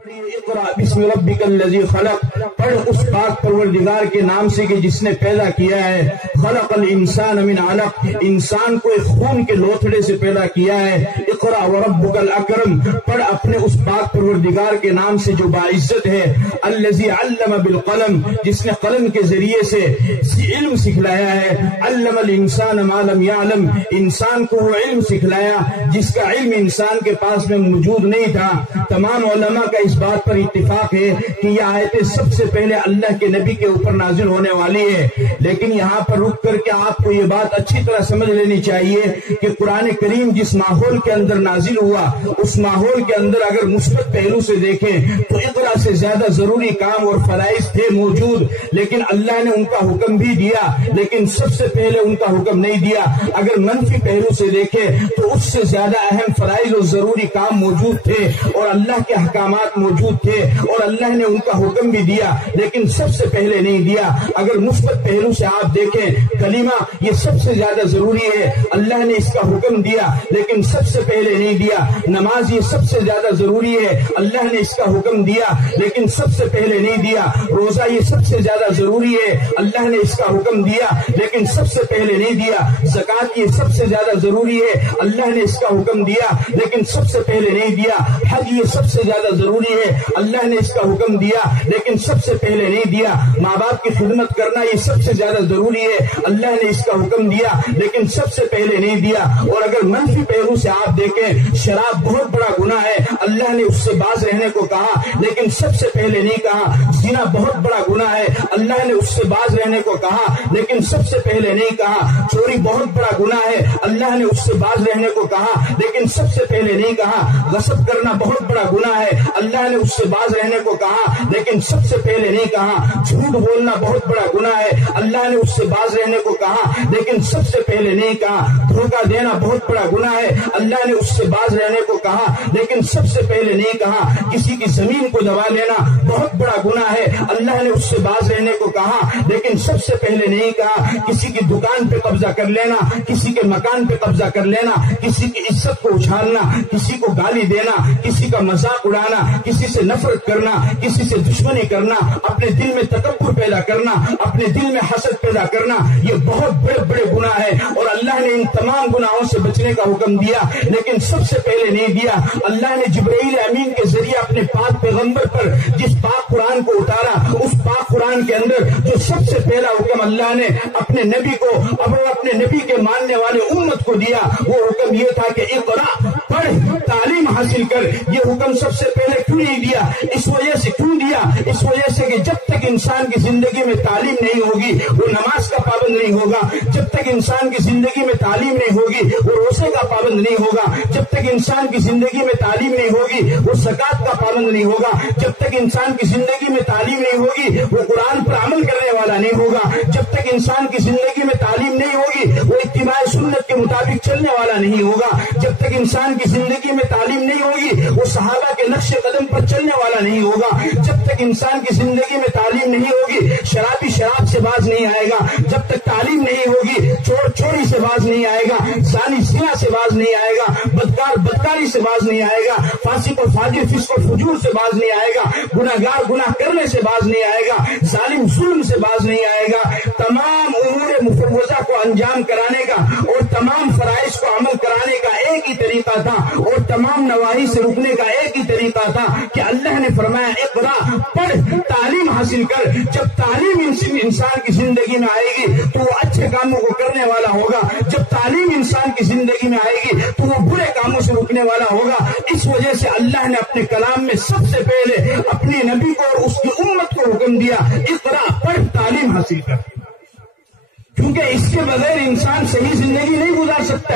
اقرأ بسم ربک الذی خلق، پڑھ اس پاک پروردگار کے نام سے کہ جس نے پیدا کیا ہے۔ خلق الانسان من علق، انسان کو ایک خون کے لوتھڑے سے پیدا کیا ہے۔ اقرأ وربک الاکرم، پڑھ اپنے اس پاک پروردگار کے نام سے جو باعزت ہے۔ الذی علم بالقلم، جس نے قلم کے ذریعے سے علم سکھلایا ہے۔ علم الانسان ما لم یعلم، انسان کو وہ علم سکھلایا جس کا علم انسان کے پاس میں موجود نہیں تھا۔ تمام علماء کا اس بات پر اتفاق ہے کہ یہ آیتیں سب سے پہلے اللہ کے نبی کے اوپر نازل ہونے والی ہے، لیکن یہاں پر رک کر کے آپ کو یہ بات اچھی طرح سمجھ لینی چاہیے کہ قرآن کریم جس ماحول کے اندر نازل ہوا، اس ماحول کے اندر اگر مثبت پہلو سے دیکھیں تو اقرا سے زیادہ ضروری کام اور فرائض تھے موجود، لیکن اللہ نے ان کا حکم بھی دیا، لیکن سب سے پہلے ان کا حکم نہیں دیا۔ اگر منفی پہلو سے دیکھیں تو اس سے زیادہ اہم فرائض اور ضروری کام موجود تھے اور اللہ کے احکامات موجود تھے اور اللہ نے ان کا حکم بھی دیا، لیکن سب سے پہلے نہیں دیا۔ اگر مثبت پہلو سے آپ دیکھیں، کلمہ یہ سب سے زیادہ ضروری ہے، اللہ نے اس کا حکم دیا لیکن سب سے پہلے نہیں دیا۔ نماز یہ سب سے زیادہ ضروری ہے، اللہ نے اس کا حکم دیا لیکن سب سے پہلے نہیں دیا۔ روزہ یہ سب سے زیادہ ضروری ہے، اللہ نے اس کا حکم دیا لیکن سب سے پہلے نہیں دیا۔ زکوٰۃ یہ سب سے زیادہ ضروری ہے، اللہ نے اس کا حکم دیا لیکن سب سے پہلے نہیں دیا۔ حج یہ سب سے زیادہ ضروری ہے، اللہ نے اس کا حکم دیا لیکن سب سے پہلے نہیں دیا۔ ماں باپ کی خدمت کرنا یہ سب سے زیادہ ضروری ہے، اللہ نے اس کا حکم دیا لیکن سب سے پہلے نہیں دیا۔ اور اگر منفی پہلو سے آپ دیکھیں، شراب بہت بڑا گناہ ہے، اللہ نے اس سے باز رہنے کو کہا لیکن سب سے پہلے نہیں کہا۔ زنا بہت بڑا گناہ ہے، اللہ نے اس سے باز رہنے کو کہا لیکن سب سے پہلے نہیں کہا۔ چوری بہت بڑا گناہ ہے، اللہ نے اس سے باز رہنے کو کہا لیکن سب سے پہلے نہیں کہا۔ غصب کرنا بہت بڑا گناہ ہے، اللہ نے اس سے باز رہنے کو کہا لیکن سب سے پہلے نہیں کہا۔ جھوٹ بولنا بہت بڑا گناہ ہے، اللہ نے اس سے باز رہنے کو کہا لیکن سب سے پہلے نہیں کہا۔ دھوکہ دینا بہت بڑا گناہ ہے، اللہ نے اس سے باز رہنے کو کہا لیکن سب سے پہلے نہیں کہا۔ کسی کی زمین کو دبا لینا بہت بڑا گناہ ہے، اللہ نے اس سے باز رہنے کو کہا لیکن سب سے پہلے نہیں کہا۔ کسی کی دکان پہ قبضہ کر لینا، کسی کے مکان پہ قبضہ کر لینا، کسی کی عزت کو اچھالنا، کسی کو گالی دینا، کسی کا مذاق اڑانا، کسی سے نفرت کرنا، کسی سے دشمنی کرنا، اپنے دل میں تکبر پیدا کرنا، اپنے دل میں حسد پیدا کرنا، یہ بہت بڑے بڑے گناہ ہے اور اللہ نے ان تمام گناہوں سے بچنے کا حکم دیا لیکن سب سے پہلے نہیں دیا۔ اللہ نے جبرائیل امین کے ذریعے اپنے پاک پیغمبر پر جس پاک قرآن کو اتارا، اس پاک قرآن کے اندر جو سب سے پہلا حکم اللہ نے اپنے نبی کو اور اپنے نبی کے ماننے والے امت کو دیا، وہ حکم یہ تھا کہ اقرا، پڑھ، تعلیم حاصل کر۔ یہ حکم سب سے پہلے کیوں نہیں دیا؟ اس وجہ سے کیوں دیا؟ اس وجہ سے کہ جب تک انسان کی زندگی میں تعلیم نہیں ہوگی وہ نماز کا پابند نہیں ہوگا، جب تک انسان کی زندگی میں تعلیم نہیں ہوگی وہ روزے کا پابند نہیں ہوگا، جب تک انسان کی زندگی میں تعلیم نہیں ہوگی وہ زکوٰۃ کا پابند نہیں ہوگا، جب تک انسان کی زندگی میں تعلیم نہیں ہوگی وہ قرآن پر عمل کرنے والا نہیں ہوگا، جب تک انسان کی زندگی میں تعلیم نہیں ہوگی وہ اتباع سنت کے مطابق چلنے والا نہیں ہوگا، جب تک انسان کی زندگی میں تعلیم نہیں ہوگی وہ صحابہ کے نقش قدم پر چلنے والا نہیں ہوگا، جب تک انسان کی زندگی میں تعلیم نہیں ہوگی شرابی شراب سے باز نہیں آئے گا، جب تک تعلیم نہیں ہوگی چور چوری سے باز نہیں آئے گا، زانی زنا سے باز نہیں آئے گا، بدکار بدکاری سے باز نہیں آئے گا، فاسق اور فاجر فسق اور فجور سے باز نہیں آئے گا، گناہگار گناہ کرنے سے باز نہیں آئے گا، ظالم ظلم سے باز نہیں آئے گا۔ تمام امور مفوضہ کو انجام کرانے کا اور تمام فرائض کو عمل کرانے کا ایک ہی طریقہ تھا اور تمام نواہی سے رکنے کا ایک ہی طریقہ تھا کہ اللہ نے فرمایا اقرا، پڑھ، تعلیم حاصل کر۔ جب تعلیم انسان کی زندگی میں آئے گی تو وہ اچھے کاموں کو کرنے والا ہوگا، جب تعلیم انسان کی زندگی میں آئے گی تو وہ برے کاموں سے رکنے والا ہوگا۔ اس وجہ سے اللہ نے اپنے کلام میں سب سے پہلے اپنے نبی کو اور اس کی امت کو حکم دیا اقرا، پڑھ، تعلیم حاصل کر، کیونکہ اس کے بغیر انسان صحیح زندگی نہیں گزار سکتا ہے۔